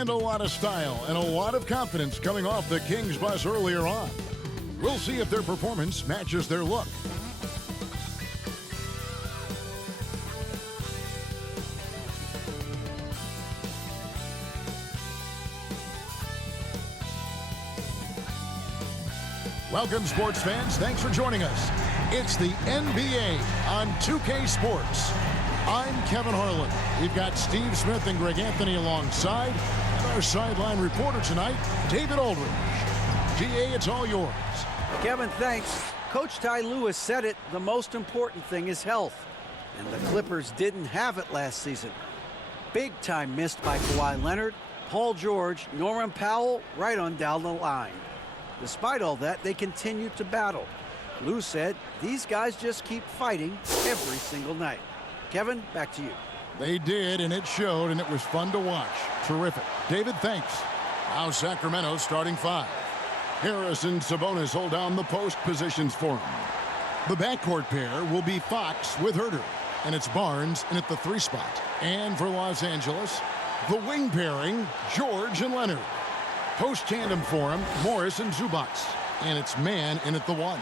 And a lot of style and a lot of confidence coming off the Kings bus earlier on. We'll see if their performance matches their look. Welcome, sports fans. Thanks for joining us. It's the NBA on 2K Sports. I'm Kevin Harlan. We've got Steve Smith and Greg Anthony alongside. And our sideline reporter tonight, David Aldridge. GA, it's all yours. Kevin, thanks. Coach Ty Lewis said it, the most important thing is health. And the Clippers didn't have it last season. Big time missed by Kawhi Leonard, Paul George, Norman Powell, right on down the line. Despite all that, they continued to battle. Lou said these guys just keep fighting every single night. Kevin, back to you. They did, and it showed, and it was fun to watch. Terrific. David, thanks. Now Sacramento starting five. Harris and Sabonis hold down the post positions for him. The backcourt pair will be Fox with Herter, and it's Barnes in at the 3 spot. And for Los Angeles, the wing pairing, George and Leonard. Post tandem for him, Morris and Zubac, and it's Man in at the 1.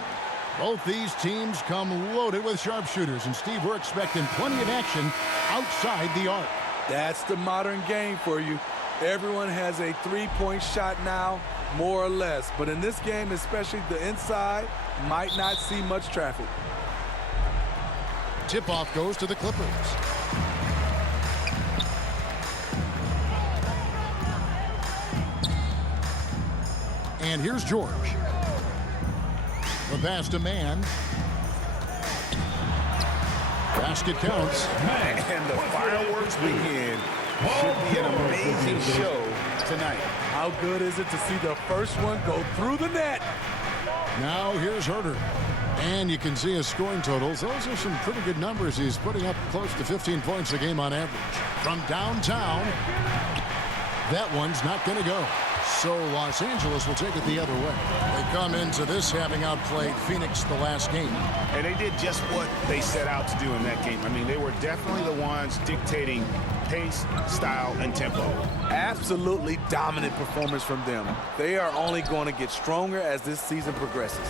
Both these teams come loaded with sharpshooters, and Steve, we're expecting plenty of action outside the arc. That's the modern game for you. Everyone has a three-point shot now, more or less. But in this game, especially the inside, might not see much traffic. Tip-off goes to the Clippers. And here's George. The pass to Man. Basket counts. And the fireworks begin. Should be an amazing show tonight. How good is it to see the first one go through the net? Now here's Herter. And you can see his scoring totals. Those are some pretty good numbers. He's putting up close to 15 points a game on average. From downtown, that one's not going to go. So Los Angeles will take it the other way. They come into this having outplayed Phoenix the last game. And they did just what they set out to do in that game. I mean, they were definitely the ones dictating pace, style, and tempo. Absolutely dominant performance from them. They are only going to get stronger as this season progresses.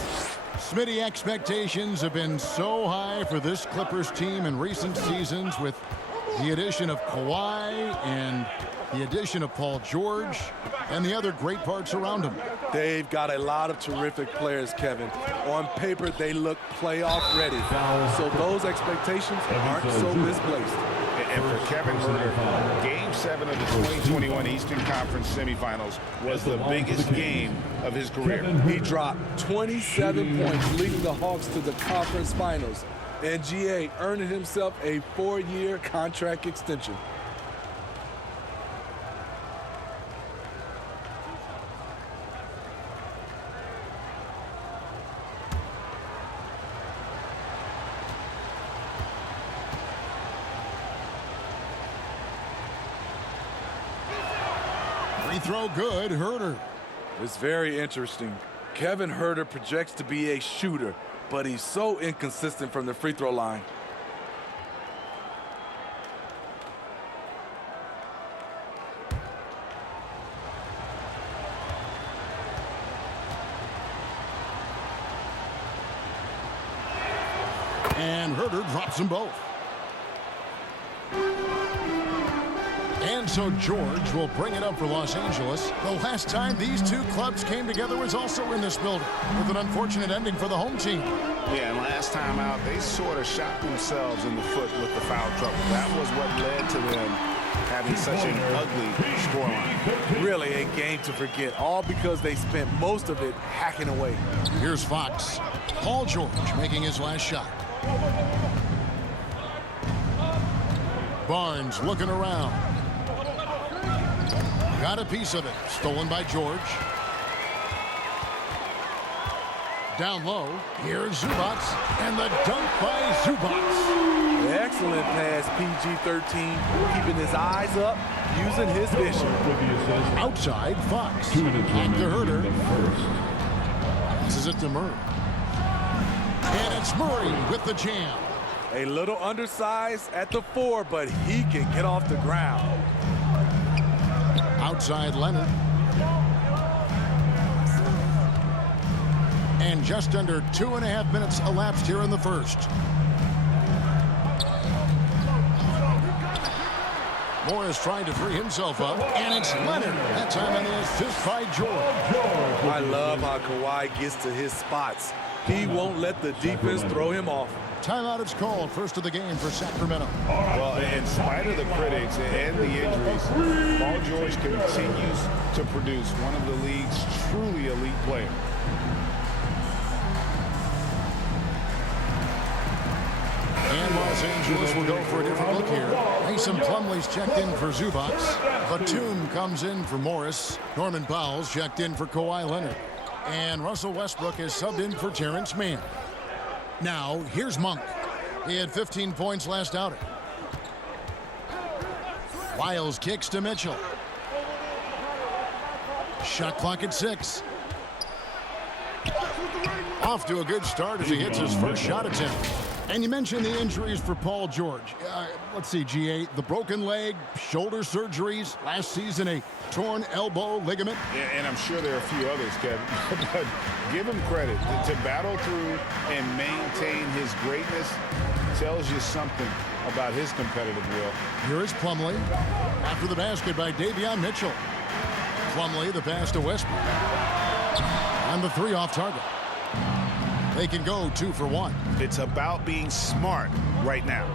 Smitty, expectations have been so high for this Clippers team in recent seasons with the addition of Kawhi and the addition of Paul George and the other great parts around him. They've got a lot of terrific players, Kevin. On paper, they look playoff ready. So those expectations aren't so misplaced. And for Kevin Herter, Game 7 of the 2021 Eastern Conference Semifinals was the biggest game of his career. He dropped 27 points, leading the Hawks to the conference finals. And GA earning himself a 4-year contract extension. Free throw good, Herter. It's very interesting. Kevin Herter projects to be a shooter, but he's so inconsistent from the free throw line. And Herter drops them both. And so George will bring it up for Los Angeles. The last time these two clubs came together was also in this building, with an unfortunate ending for the home team. Yeah, and last time out, they sort of shot themselves in the foot with the foul trouble. That was what led to them having such an ugly scoreline. Really a game to forget, all because they spent most of it hacking away. Here's Fox. Paul George making his last shot. Barnes looking around. Got a piece of it. Stolen by George. Down low. Here's Zubac. And the dunk by Zubac. Excellent pass, PG-13. Keeping his eyes up, using his vision. Outside, Fox. Back to Herter. This is it to Murray. And it's Murray with the jam. A little undersized at the 4, but he can get off the ground. outside Leonard. And just under 2.5 minutes elapsed here in the first. Morris trying to free himself up, and it's Leonard. That time on the assist by George. I love how Kawhi gets to his spots. He won't let the defense throw him off. Timeout is called, first of the game for Sacramento. Well, in spite of the critics and the injuries, Paul George continues to produce one of the league's truly elite players. And Los Angeles will go for a different look here. Mason Plumlee's checked in for Zubac. Batum comes in for Morris. Norman Powell's checked in for Kawhi Leonard. And Russell Westbrook is subbed in for Terrence Mann. Now, here's Monk. He had 15 points last outing. Wiles kicks to Mitchell. Shot clock at 6. Off to a good start as he hits his first shot attempt. And you mentioned the injuries for Paul George. Let's see, G8, the broken leg, shoulder surgeries, last season a torn elbow ligament. Yeah, and I'm sure there are a few others, Kevin. But give him credit. To battle through and maintain his greatness tells you something about his competitive will. Here is Plumlee. After the basket by Davion Mitchell. Plumlee, the pass to Westbrook. And the 3 off target. They can go 2 for 1. It's about being smart right now.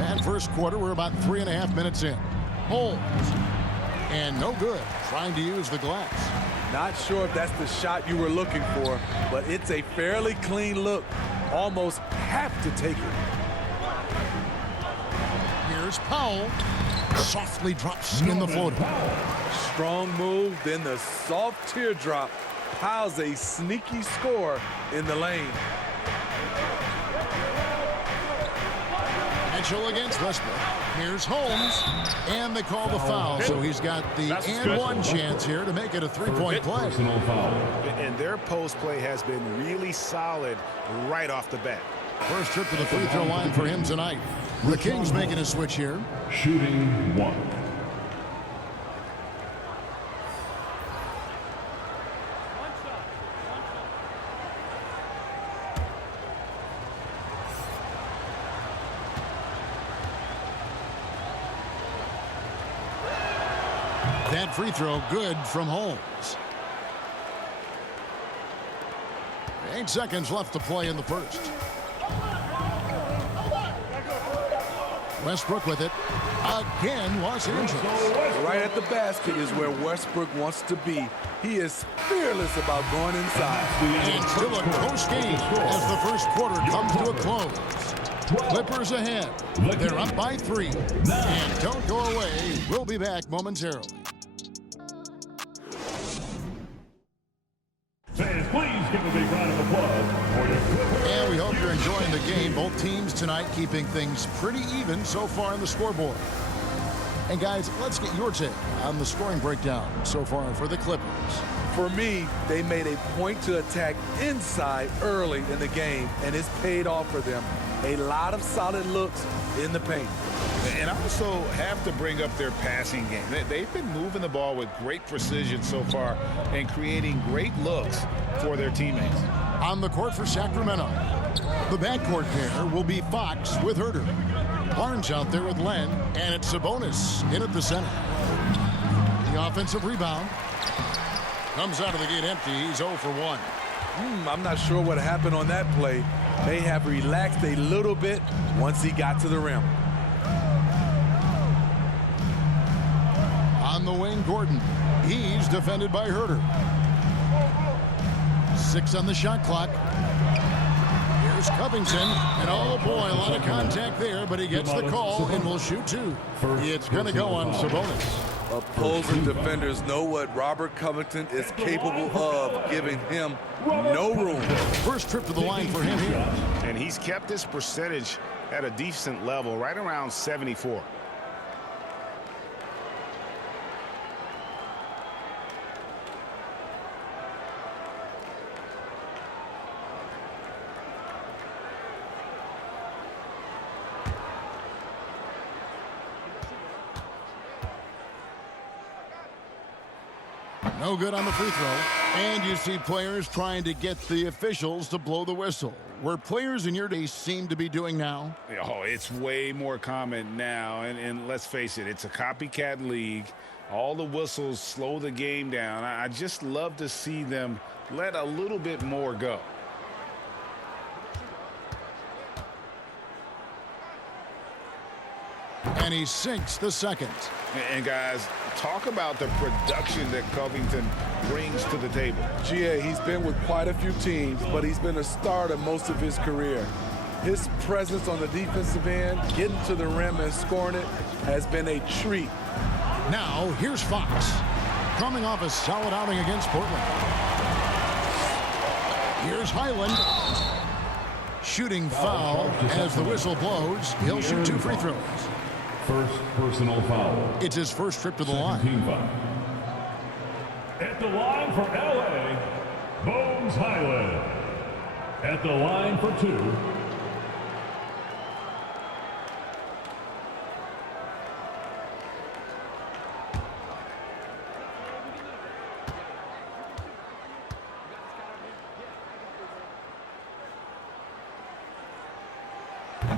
And first quarter, we're about 3.5 minutes in. Holmes. And no good. Trying to use the glass. Not sure if that's the shot you were looking for, but it's a fairly clean look. Almost have to take it. Here's Powell. Softly drops in the floater. Strong move, then the soft teardrop. Powell's a sneaky score in the lane. Mitchell against Westbrook. Here's Holmes. And they call the foul, so he's got the and one chance here to make it a 3-point play. And their post play has been really solid right off the bat. First trip to the free throw line for him tonight. The Kings making a switch here. Shooting 1. That free throw good from Holmes. 8 seconds left to play in the first. Westbrook with it. Again, Los Angeles. Right at the basket is where Westbrook wants to be. He is fearless about going inside. And still a close game as the first quarter comes to a close. Clippers ahead. They're up by 3. And don't go away. We'll be back momentarily. Fans, please give a big round of applause for your Clippers. And we hope you're enjoying the game. Both teams tonight keeping things pretty even so far on the scoreboard. And guys, let's get your take on the scoring breakdown so far for the Clippers. For me, they made a point to attack inside early in the game, and it's paid off for them. A lot of solid looks in the paint. And I also have to bring up their passing game. They've been moving the ball with great precision so far and creating great looks for their teammates. On the court for Sacramento, the backcourt pair will be Fox with Herter. Barnes out there with Len, and it's Sabonis in at the center. The offensive rebound comes out of the gate empty. He's 0 for 1. I'm not sure what happened on that play. May have relaxed a little bit once he got to the rim. On the wing, Gordon. He's defended by Herter. 6 on the shot clock. Here's Covington. And oh boy, a lot of contact there, but he gets the call and will shoot 2. It's going to go on Sabonis. Opposing defenders know what Robert Covington is capable of, giving him no room. First trip to the line for him here. And he's kept his percentage at a decent level, right around 74. No good on the free throw. And you see players trying to get the officials to blow the whistle, where players in your day seem to be doing now. Oh, it's way more common now. And let's face it, it's a copycat league. All the whistles slow the game down. I just love to see them let a little bit more go. And he sinks the second. And guys, talk about the production that Covington brings to the table. GA, he's been with quite a few teams, but he's been a starter most of his career. His presence on the defensive end, getting to the rim and scoring it, has been a treat. Now, here's Fox, coming off a solid outing against Portland. Here's Highland. Shooting foul as the whistle blows. He'll shoot 2 free throws. First personal foul. It's his first trip to the line. Team foul. At the line for LA, Bones Highland. At the line for 2.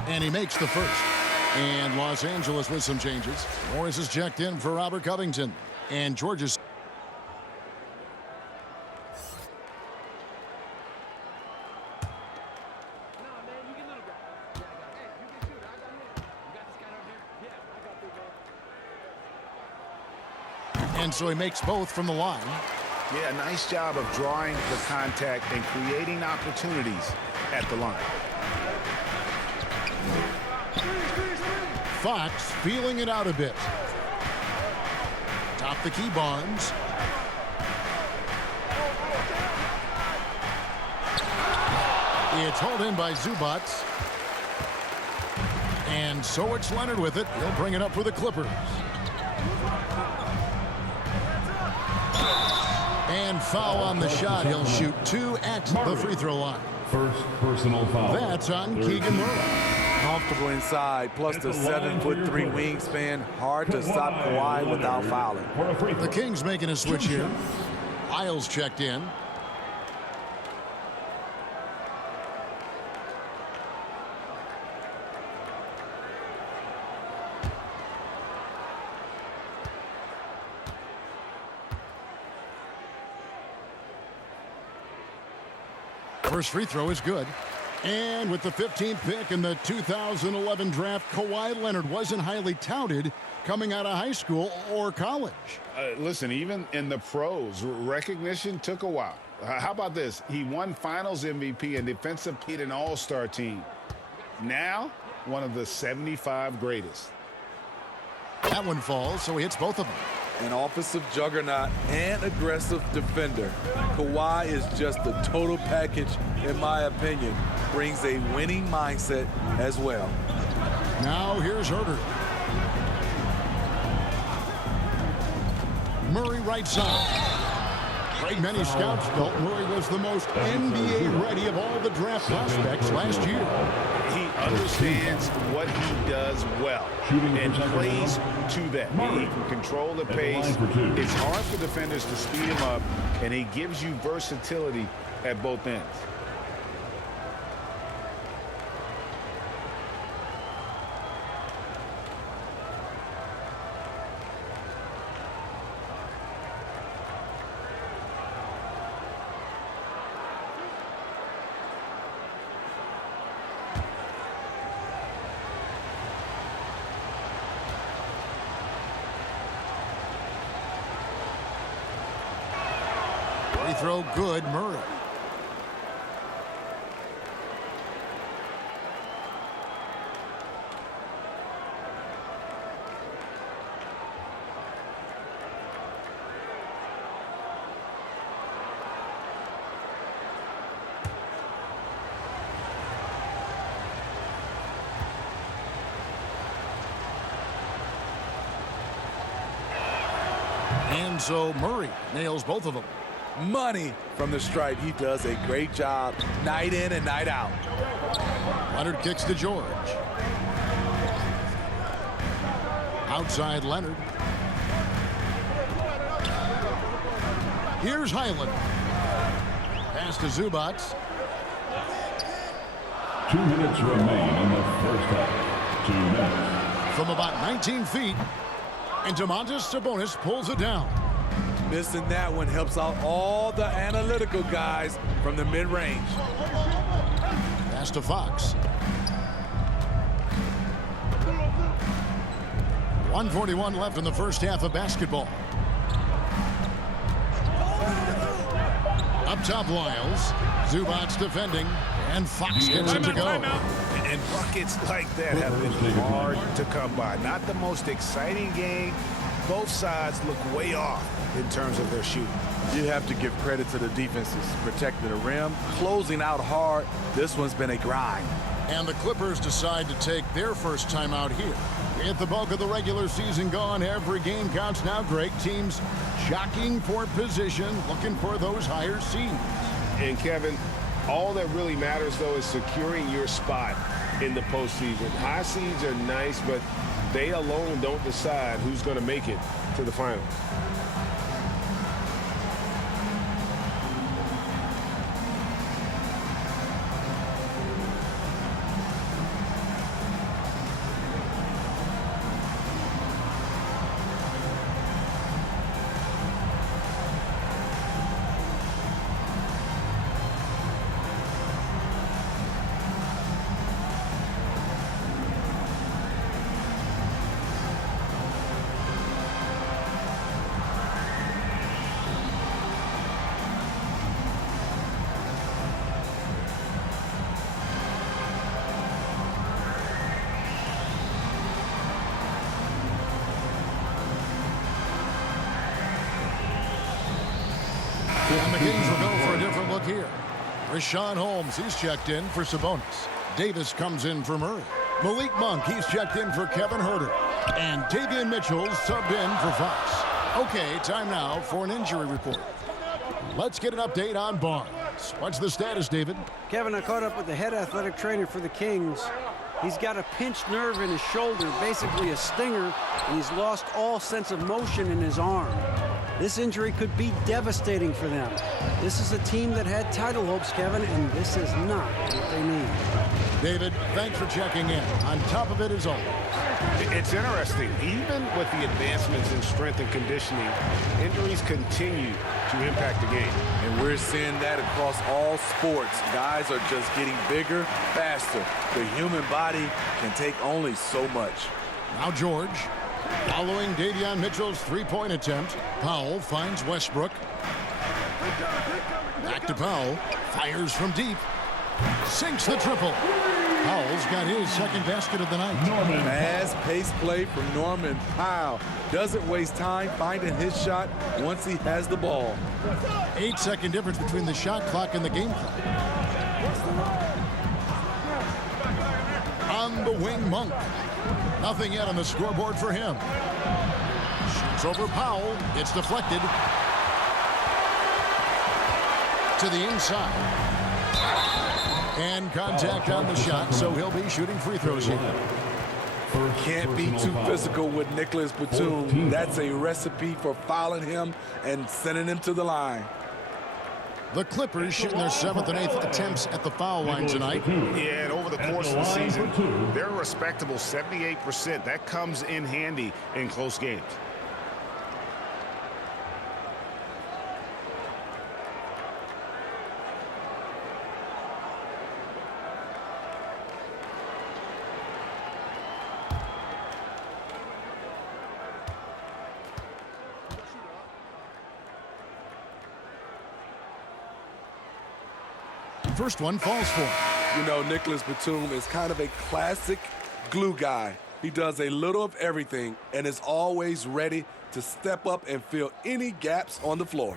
And he makes the first. And Los Angeles with some changes. Morris is checked in for Robert Covington. And George's. And so he makes both from the line. Yeah, nice job of drawing the contact and creating opportunities at the line. Fox feeling it out a bit. Top the key, Barnes. It's hauled in by Zubats. And so it's Leonard with it. He'll bring it up for the Clippers. And foul on the shot. He'll shoot 2 at the free throw line. First personal foul. That's on Keegan Murray. Comfortable inside, plus the 7'3" wingspan. Hard to stop Kawhi without fouling. The Kings making a switch here. Isles checked in. First free throw is good. And with the 15th pick in the 2011 draft, Kawhi Leonard wasn't highly touted coming out of high school or college. Listen, even in the pros, recognition took a while. How about this? He won Finals MVP and Defensive Player and All-Star team. Now, one of the 75 greatest. That one falls, so he hits both of them. An offensive juggernaut and aggressive defender. Kawhi is just the total package, in my opinion. Brings a winning mindset as well. Now here's Herter. Murray right side. Like many scouts felt Murray was the most NBA ready of all the draft prospects last year. He understands what he does well and plays to that. He can control the pace. It's hard for defenders to speed him up, and he gives you versatility at both ends. Free throw good, Murray. And so Murray nails both of them. Money from the stripe. He does a great job night in and night out. Leonard kicks to George. Outside Leonard. Here's Highland. Pass to Zubats. 2 minutes remain in the first half. 2 minutes. From about 19 feet, and Domantas Sabonis pulls it down. Missing that one helps out all the analytical guys from the mid-range. Pass to Fox. 1:41 left in the first half of basketball. Up top, Lyles. Zubats defending, and Fox gets it to go. And buckets like that have been hard to come by. Not the most exciting game. Both sides look way off in terms of their shooting. You have to give credit to the defenses. Protecting the rim, closing out hard. This one's been a grind. And the Clippers decide to take their first time out here. With the bulk of the regular season gone, every game counts now, Greg. Teams jockeying for position, looking for those higher seeds. And Kevin, all that really matters, though, is securing your spot in the postseason. High seeds are nice, but they alone don't decide who's going to make it to the finals. And the Kings will go for a different look here. Rashawn Holmes, he's checked in for Sabonis. Davis comes in for Murray. Malik Monk, he's checked in for Kevin Huerter. And Davion Mitchell subbed in for Fox. Okay, time now for an injury report. Let's get an update on Barnes. What's the status, David? Kevin, I caught up with the head athletic trainer for the Kings. He's got a pinched nerve in his shoulder, basically a stinger, and he's lost all sense of motion in his arm. This injury could be devastating for them. This is a team that had title hopes, Kevin, and this is not what they need. David, thanks for checking in. On top of it is always. It's interesting. Even with the advancements in strength and conditioning, injuries continue to impact the game. And we're seeing that across all sports. Guys are just getting bigger, faster. The human body can take only so much. Now George. Following Davion Mitchell's three-point attempt, Powell finds Westbrook. Back to Powell. Fires from deep. Sinks the triple. Powell's got his second basket of the night. Fast-paced play from Norman Powell. Doesn't waste time finding his shot once he has the ball. 8-second difference between the shot clock and the game clock. On the wing, Monk. Nothing yet on the scoreboard for him. Shoots over Powell. It's deflected. To the inside. And contact on the shot, so he'll be shooting free throws here. Can't be too physical with Nicholas Batum. That's a recipe for fouling him and sending him to the line. The Clippers shooting their 7th and 8th attempts at the foul line tonight. Yeah, and over the course of the season, they're a respectable 78%. That comes in handy in close games. First one falls for him. You know, Nicholas Batum is kind of a classic glue guy. He does a little of everything and is always ready to step up and fill any gaps on the floor.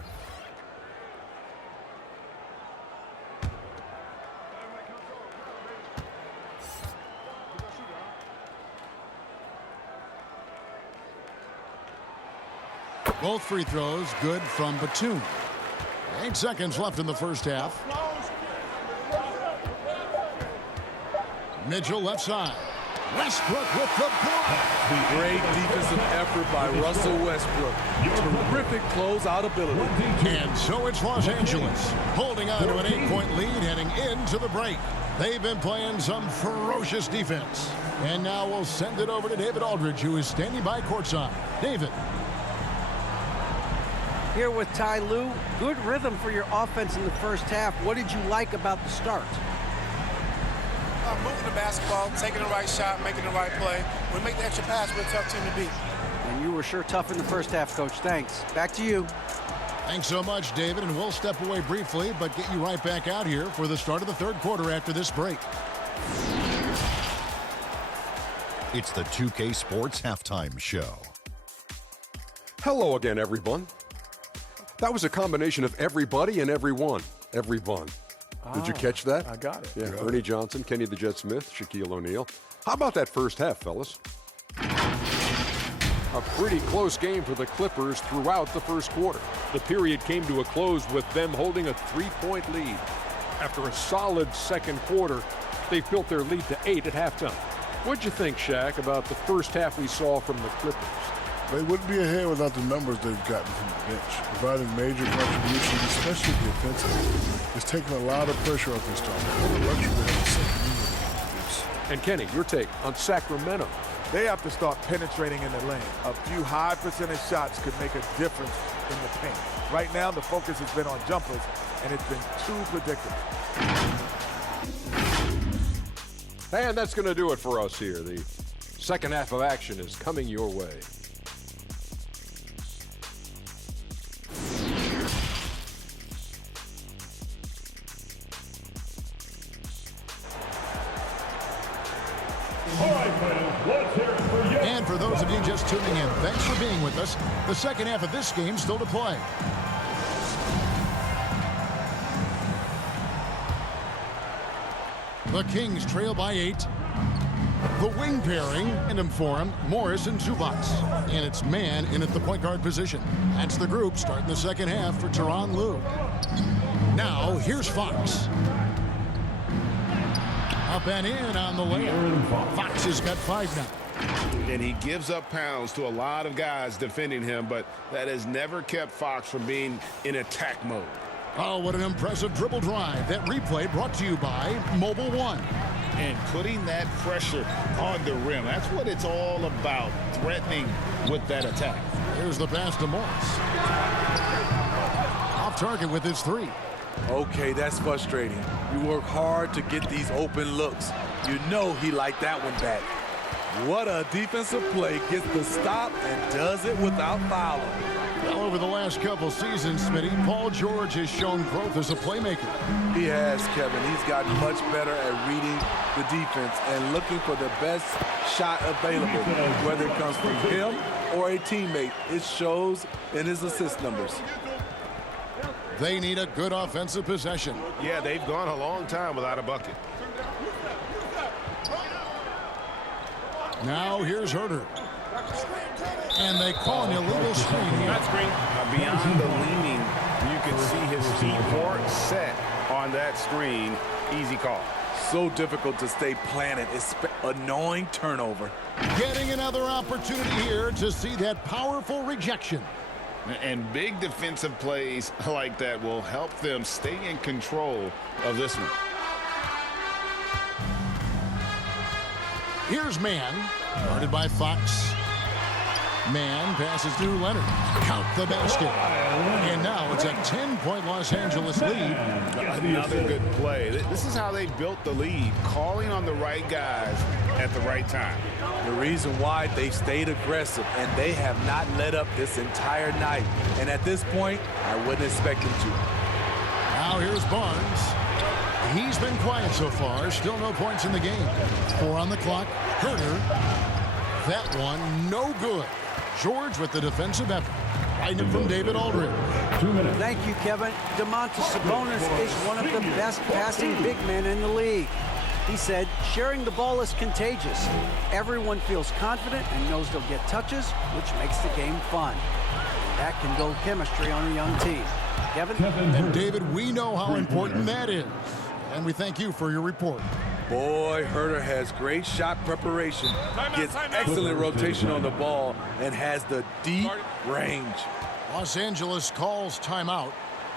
Both free throws good from Batum. 8 seconds left in the first half. Mitchell left side. Westbrook with the block. Great defensive effort by Russell Westbrook. Terrific closeout ability. And so it's Los Angeles holding on to an 8-point lead heading into the break. They've been playing some ferocious defense. And now we'll send it over to David Aldridge, who is standing by courtside. David. Here with Ty Lue. Good rhythm for your offense in the first half. What did you like about the start? Moving the basketball, taking the right shot, making the right play. When we make the extra pass, we're a tough team to beat. And you were sure tough in the first half, Coach. Thanks. Back to you. Thanks so much, David, and we'll step away briefly, but get you right back out here for the start of the third quarter after this break. It's the 2K Sports Halftime Show. Hello again, everyone. That was a combination of everybody and everyone. Everyone. Did you catch that? I got it. Yeah, Ernie Johnson, Kenny the Jet Smith, Shaquille O'Neal. How about that first half, fellas? A pretty close game for the Clippers throughout the first quarter. The period came to a close with them holding a 3-point lead. After a solid second quarter, they built their lead to 8 at halftime. What'd you think, Shaq, about the first half we saw from the Clippers? They wouldn't be ahead without the numbers they've gotten from the bench, providing major contributions, especially defensively. It's taken a lot of pressure off this team. The luxury to have a second unit. And Kenny, your take on Sacramento. They have to start penetrating in the lane. A few high percentage shots could make a difference in the paint. Right now, the focus has been on jumpers, and it's been too predictable. And that's going to do it for us here. The second half of action is coming your way. And for those of you just tuning in, thanks for being with us. The second half of this game still to play. The Kings trail by 8. The wing pairing, and for him, Morris and Zubac. And it's man in at the point guard position. That's the group starting the second half for Tyronn Lue. Now, here's Fox. Up and in on the layup. Fox has got 5 now. And he gives up pounds to a lot of guys defending him, but that has never kept Fox from being in attack mode. Oh, what an impressive dribble drive. That replay brought to you by Mobile One. And putting that pressure on the rim. That's what it's all about, threatening with that attack. Here's the pass to Morris. Off target with his 3. Okay, that's frustrating. You work hard to get these open looks. You know he liked that one back. What a defensive play. Gets the stop and does it without fouling. Well, over the last couple seasons, Smitty, Paul George has shown growth as a playmaker. He has, Kevin. He's gotten much better at reading the defense and looking for the best shot available, whether it comes from him or a teammate. It shows in his assist numbers. They need a good offensive possession. Yeah, they've gone a long time without a bucket. Now here's Herter. And they call an illegal screen here. Beyond the leaning, you can see his feet weren't set on that screen. Easy call. So difficult to stay planted. It's annoying turnover. Getting another opportunity here to see that powerful rejection. And big defensive plays like that will help them stay in control of this one. Here's Man, guarded by Fox. Man passes to Leonard. Count the basket. And now it's a 10-point Los Angeles lead. Another good play. This is how they built the lead, calling on the right guys at the right time. The reason why they stayed aggressive, and they have not let up this entire night. And at this point, I wouldn't expect them to. Now here's Barnes. He's been quiet so far. Still no points in the game. 4 on the clock. Herter. That one no good. George with the defensive effort. Right in from David Aldridge. 2 minutes. Thank you, Kevin. Domantas Sabonis is one of the best passing big men in the league. He said, sharing the ball is contagious. Everyone feels confident and knows they'll get touches, which makes the game fun. That can build chemistry on a young team. Kevin? And David, we know how important that is. And we thank you for your report. Boy, Herter has great shot preparation, gets excellent rotation on the ball, and has the deep range. Los Angeles calls timeout.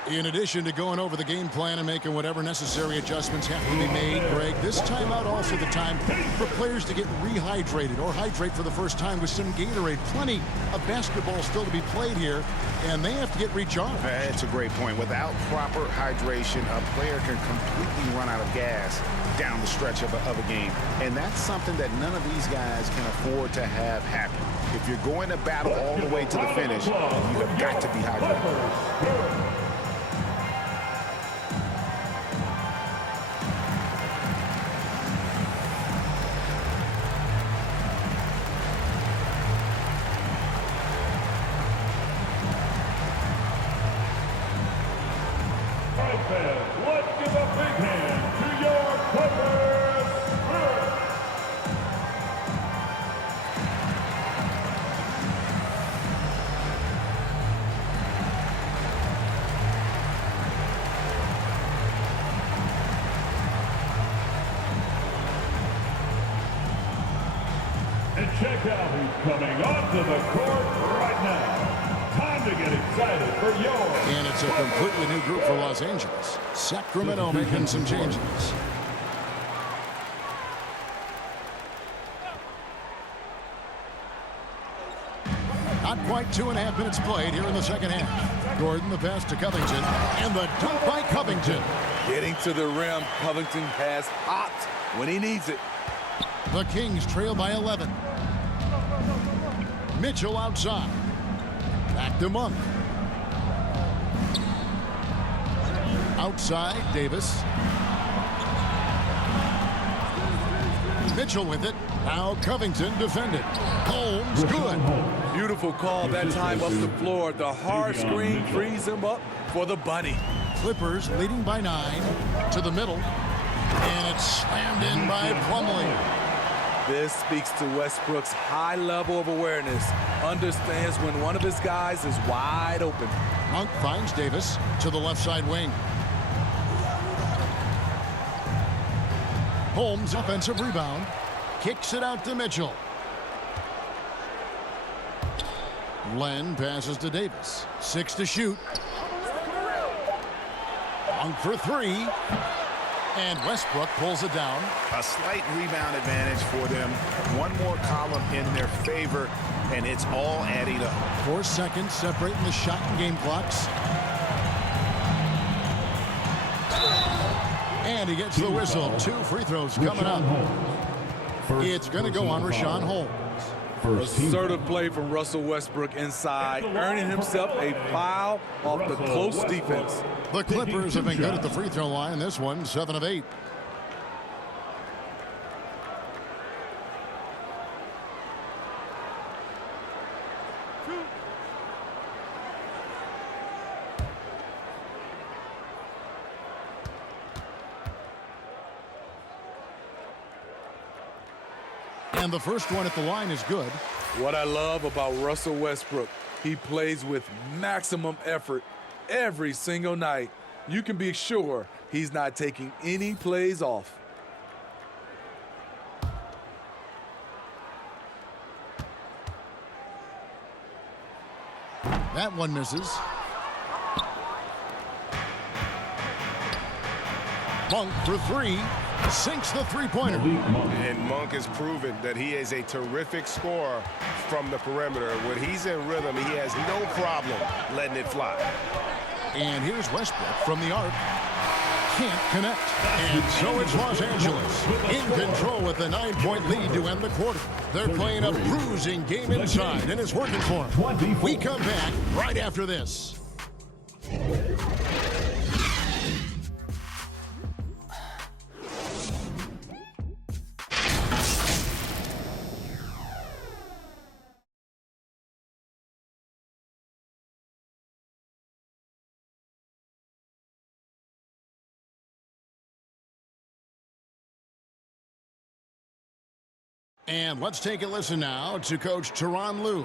In addition to going over the game plan and making whatever necessary adjustments have to be made, Greg, this timeout also the time for players to get rehydrated or hydrate for the first time with some Gatorade. Plenty of basketball still to be played here, and they have to get recharged. That's a great point. Without proper hydration, a player can completely run out of gas down the stretch of a game. And that's something that none of these guys can afford to have happen. If you're going to battle all the way to the finish, you have got to be hydrated. Let's give a big hand to your Clippers. And check out who's coming onto the court right now. Time to get excited for yours. And it's a completely new group for Los Angeles. Sacramento making some changes. Not quite 2.5 minutes played here in the second half. Gordon the pass to Covington, and the dunk by Covington. Getting to the rim, Covington has hot when he needs it. The Kings trail by 11. Mitchell outside. Back to Monk. Outside, Davis. Mitchell with it. Now Covington defended. Holmes good. Beautiful call that time up the floor. The hard screen frees him up for the bunny. Clippers leading by 9 to the middle. And it's slammed in by Plumlee. This speaks to Westbrook's high level of awareness. Understands when one of his guys is wide open. Monk finds Davis to the left side wing. Holmes offensive rebound. Kicks it out to Mitchell. Len passes to Davis. 6 to shoot. Monk for 3. And Westbrook pulls it down. A slight rebound advantage for them. One more column in their favor, and it's all adding up. 4 seconds separating the shot and game clocks. And he gets the whistle. 2 free throws coming up. It's going to go on Rashawn Holmes. Assertive play from Russell Westbrook inside, earning himself a foul off the close defense. The Clippers have been good at the free throw line. This one, 7 of 8. And the first one at the line is good. What I love about Russell Westbrook, he plays with maximum effort every single night. You can be sure he's not taking any plays off. That one misses. Monk for 3. Sinks the three-pointer. And Monk has proven that he is a terrific scorer from the perimeter. When he's in rhythm, he has no problem letting it fly. And here's Westbrook from the arc. Can't connect. And so it's Los Angeles in control with a 9-point lead to end the quarter. They're playing a bruising game inside, and it's working for them. We come back right after this. And let's take a listen now to Coach Tyronn Lue.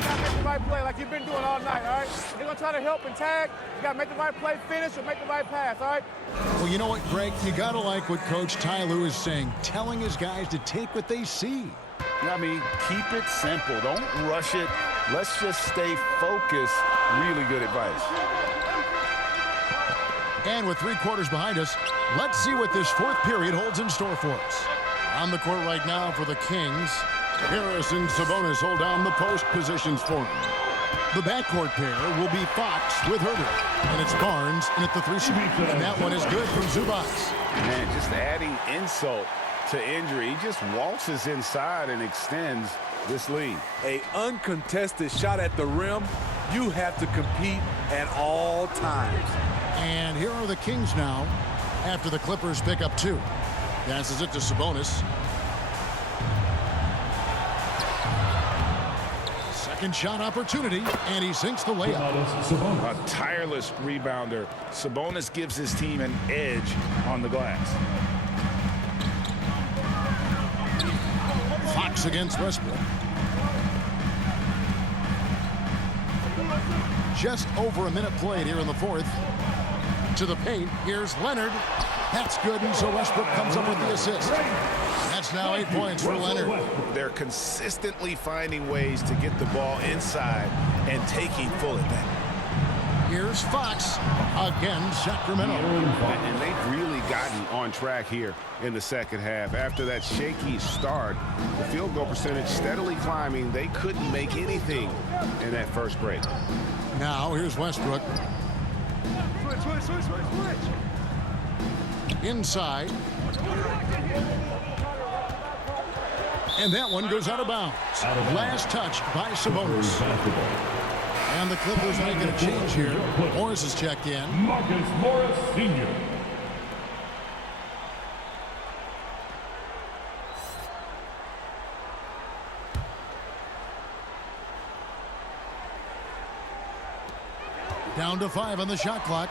You got to make the right play like you've been doing all night, all right? They're going to try to help and tag. You got to make the right play, finish, or make the right pass, all right? Well, you know what, Greg? You got to like what Coach Ty Lue is saying, telling his guys to take what they see. I mean, keep it simple. Don't rush it. Let's just stay focused. Really good advice. And with 3 quarters behind us, let's see what this 4th period holds in store for us. On the court right now for the Kings, Harris and Sabonis hold down the post positions for him. The backcourt pair will be Fox with Herbert, and it's Barnes in at the 3 spot. And that one is good from Zubac. Man, just adding insult to injury. He just waltzes inside and extends this lead. An uncontested shot at the rim, you have to compete at all times. And here are the Kings now after the Clippers pick up 2. Passes it to Sabonis. Second shot opportunity, and he sinks the layup. A tireless rebounder. Sabonis gives his team an edge on the glass. Fox against Westbrook. Just over a minute played here in the 4th. To the paint, here's Leonard. That's good, and so Westbrook comes up with the assist. That's now 8 points for Leonard. They're consistently finding ways to get the ball inside and taking full advantage. Here's Fox again, Sacramento. And they've really gotten on track here in the second half. After that shaky start, the field goal percentage steadily climbing. They couldn't make anything in that first break. Now here's Westbrook. Inside. And that one goes out of bounds. Last touch by Sabonis. And the Clippers making a change here. Morris has checked in. Marcus Morris, Sr. Down to 5 on the shot clock.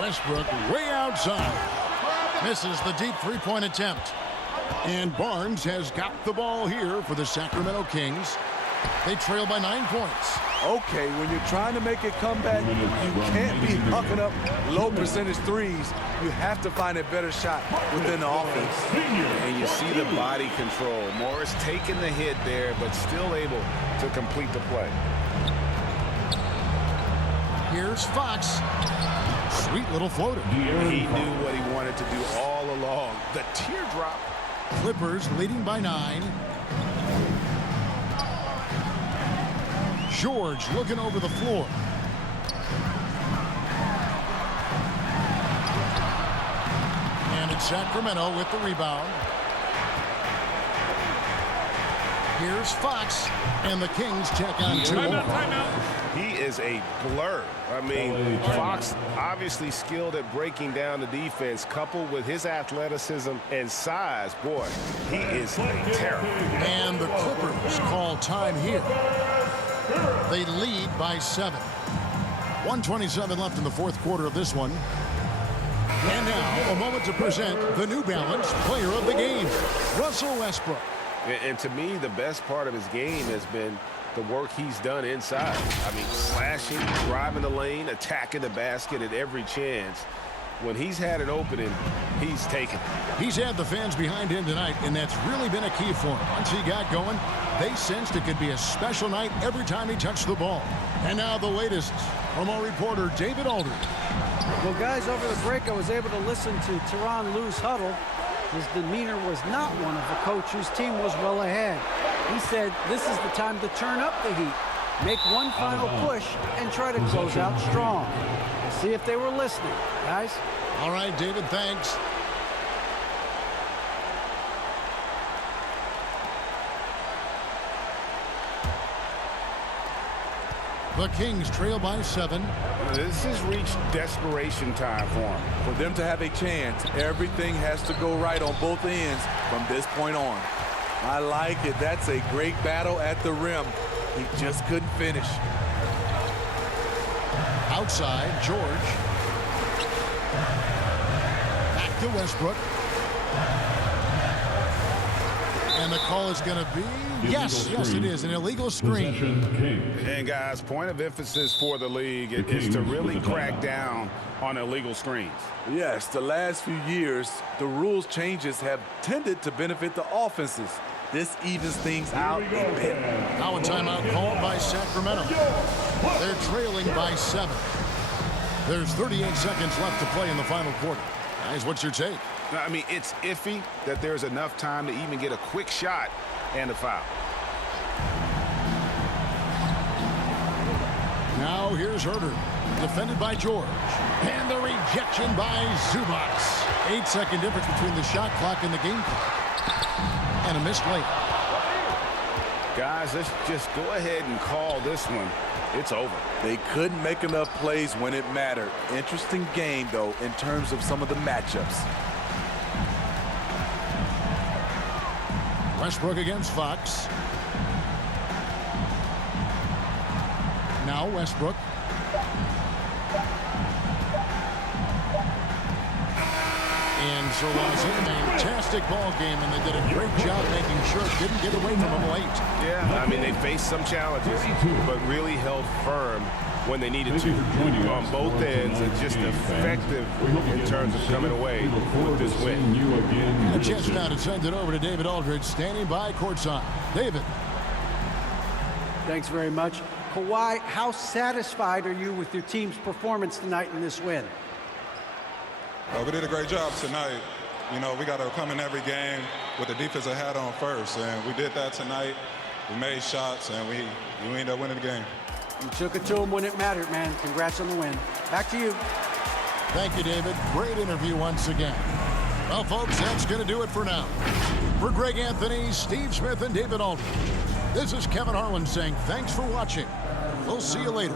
Westbrook way outside. Misses the deep 3-point attempt. And Barnes has got the ball here for the Sacramento Kings. They trail by 9 points. Okay, when you're trying to make a comeback, you can't be hucking up low percentage threes. You have to find a better shot within the offense. And you see the body control. Morris taking the hit there, but still able to complete the play. Here's Fox. Sweet little floater. He knew what he wanted to do all along. The teardrop. Clippers leading by 9. George looking over the floor. And it's Sacramento with the rebound. Here's Fox, and the Kings check on 2 more. He is a blur. I mean, Fox obviously skilled at breaking down the defense, coupled with his athleticism and size. Boy, he is terrible. And the Clippers call time here. They lead by 7. 1:27 left in the 4th quarter of this one. And now, a moment to present the New Balance Player of the Game, Russell Westbrook. And to me, the best part of his game has been the work he's done inside. I mean, slashing, driving the lane, attacking the basket at every chance. When he's had an opening, he's taken. He's had the fans behind him tonight, and that's really been a key for him. Once he got going, they sensed it could be a special night every time he touched the ball. And now the latest from our reporter, David Aldridge. Well, guys, over the break, I was able to listen to Tyronn Lue's huddle. His demeanor was not one of a coach whose team was well ahead. He said this is the time to turn up the heat, make one final push, and try to close out strong. We'll see if they were listening, guys. All right, David, thanks. The Kings trail by 7. This has reached desperation time for him. For them to have a chance, everything has to go right on both ends from this point on. I like it. That's a great battle at the rim. He just couldn't finish. Outside, George. Back to Westbrook. And And the call is going to be, yes, it is, an illegal screen. And guys, point of emphasis for the league is to really crack down on illegal screens. Yes, the last few years, the rules changes have tended to benefit the offenses. This evens things out a bit. Now a timeout called by Sacramento. They're trailing by 7. There's 38 seconds left to play in the final quarter. Guys, what's your take? I mean, it's iffy that there's enough time to even get a quick shot and a foul. Now here's Herter, defended by George. And the rejection by Zubac. 8-second difference between the shot clock and the game clock. And a missed layup. Guys, let's just go ahead and call this one. It's over. They couldn't make enough plays when it mattered. Interesting game, though, in terms of some of the matchups. Westbrook against Fox. Now Westbrook. And so was a fantastic ball game, and they did a great job making sure it didn't get away from them late. Yeah, I mean, they faced some challenges, but really held firm when they needed to on both ends, and just effective in terms of coming away with this win. A chance now to send it over to David Aldridge, standing by courtside. David. Thanks very much. Kawhi, how satisfied are you with your team's performance tonight in this win? We did a great job tonight. You know, we got to come in every game with the defensive hat on first, and we did that tonight. We made shots, and we ended up winning the game. You took it to them when it mattered, man. Congrats on the win. Back to you. Thank you, David. Great interview once again. Well, folks, that's going to do it for now. For Greg Anthony, Steve Smith, and David Aldridge, this is Kevin Harlan saying thanks for watching. We'll see you later.